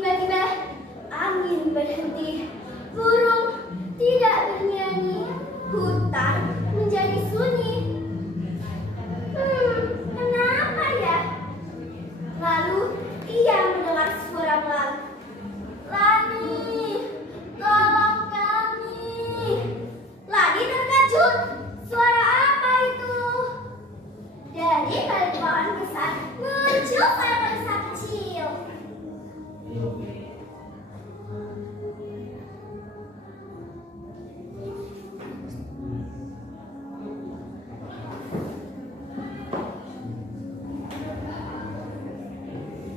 Tiba-tiba angin berhenti, burung tidak bernyanyi, hutan menjadi sunyi. Kenapa ya? Lalu ia mendengar suara melang. Lani, tolong kami. Lani terkejut. Suara apa itu? Dari balik pohon besar muncul seekor unta kecil.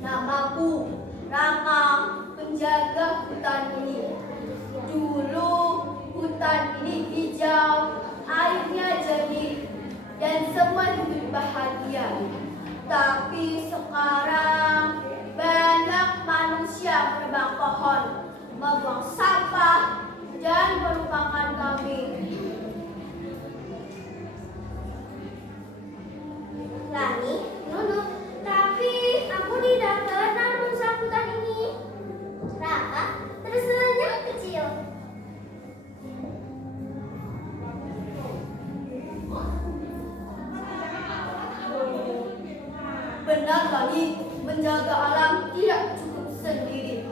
Namaku Raka, penjaga hutan ini. Dulu hutan ini hijau, airnya jernih, dan semua hidup bahagia. Tapi sekarang banyak manusia menebang pohon, membuang sampah, dan melupakan kami. Lani nunduk, tapi aku tidak pernah merusak hutan ini. Raka tersenyum kecil. Benar Lani, menjaga alam tidak cukup sendiri.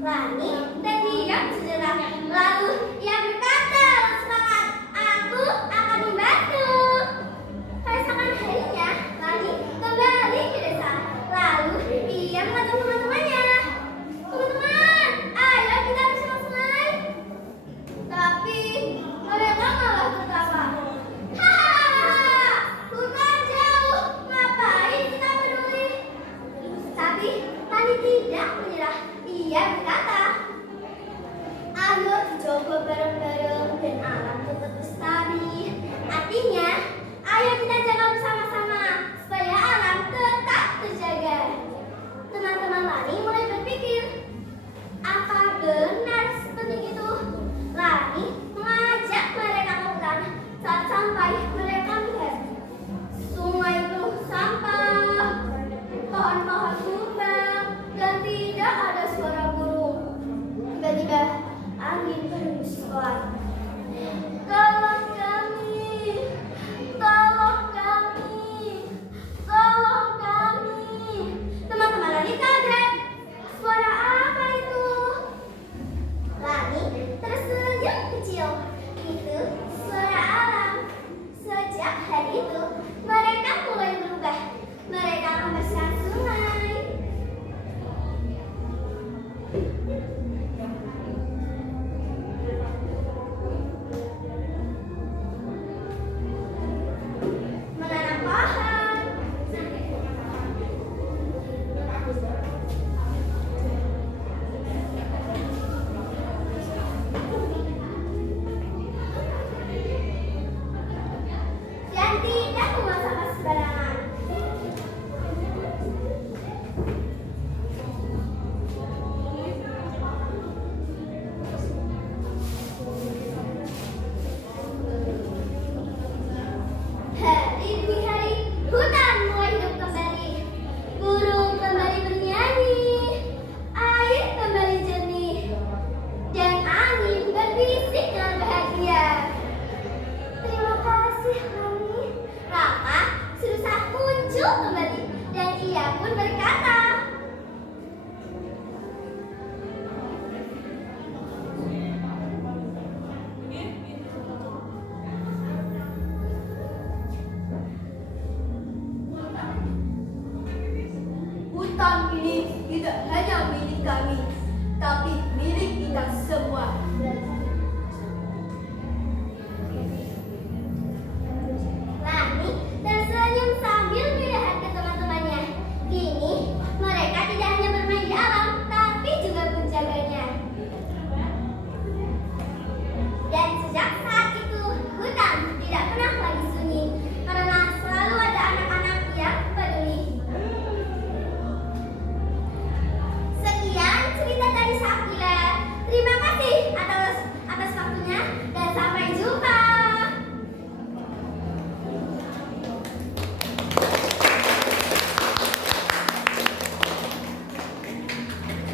Lani terdiam sejenak, lalu ia berkata semangat, aku akan membantu. Keesokan harinya, Lani kembali ke desa. Lalu ia mengajak teman-temannya. Teman-teman, ayo kita bersama sungai. Tapi mereka malah tertawa. Hahaha, hutan jauh, ngapain kita peduli? Tapi Lani tidak menyerah. Ia berkata, ayo dicoba bareng-bareng dan alam tetap lestari. Artinya, ayo kita jaga bersama-sama supaya alam tetap terjaga. Teman-teman Lani mulai berpikir, apa benar sepenting itu? Lani mengajak mereka ke hutan. Saat sampai, mereka melihat sungai penuh sampah, pohon-pohon tumbang, dan tidak ada suara burung. Tiba-tiba angin berhembus pelan. Tolong kami, tolong kami, tolong kami. Teman-teman Lani kaget. Suara apa itu? Lani tersenyum kecil. Itu suara alam. Sejak hari itu, mereka mulai berubah. Mereka membersihkan sungai. Menanam pohon. Dan tidak membuang sampah sembarangan. Hari demi hari, hutan mulai hidup kembali. Burung kembali bernyanyi, air kembali jernih, dan angin berbisik dengan bahagia. Terima kasih Lani. Raka berusaha muncul kembali, dan ia pun berkata, hutan ini tidak hanya milik kami, tapi milik kita semua.